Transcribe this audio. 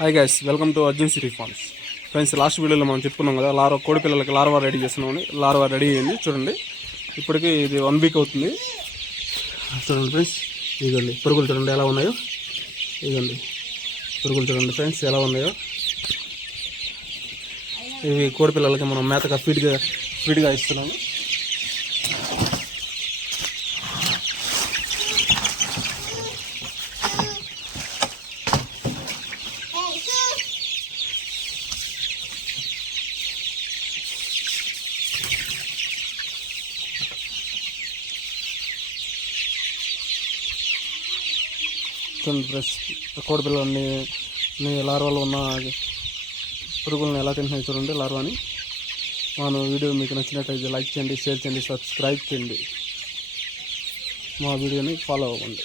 Hi guys welcome to Arjun city farms friends last వీడియోలో మనం చెప్పుకున్నాం కదా లార్వా కోడి పిల్లలకి లార్వా రెడీ చేస్తున్నామని లార్వా రెడీ అయ్యింది చూడండి. ఇప్పటికి ఇది వన్ వీక్ అవుతుంది. చూడండి ఫ్రెండ్స్ ఇదిగోండి పురుగులు చూడండి ఎలా ఉన్నాయో. ఇదిగోండి పురుగులు చూడండి ఫ్రెండ్స్ ఎలా ఉన్నాయో. ఇవి కోడి పిల్లలకి మనం మేతగా ఫీడ్గా ఫీడ్గా ఇస్తున్నాము. చూడండి ఫ్రెండ్స్ కోడిపిల్లల్ని మీ లార్వాలో ఉన్న పురుగులను ఎలా తింటున్నాయి చూడండి లార్వాని. మన వీడియో మీకు నచ్చినట్టయితే లైక్ చేయండి షేర్ చేయండి సబ్స్క్రైబ్ చేయండి. మా వీడియోని ఫాలో అవ్వండి.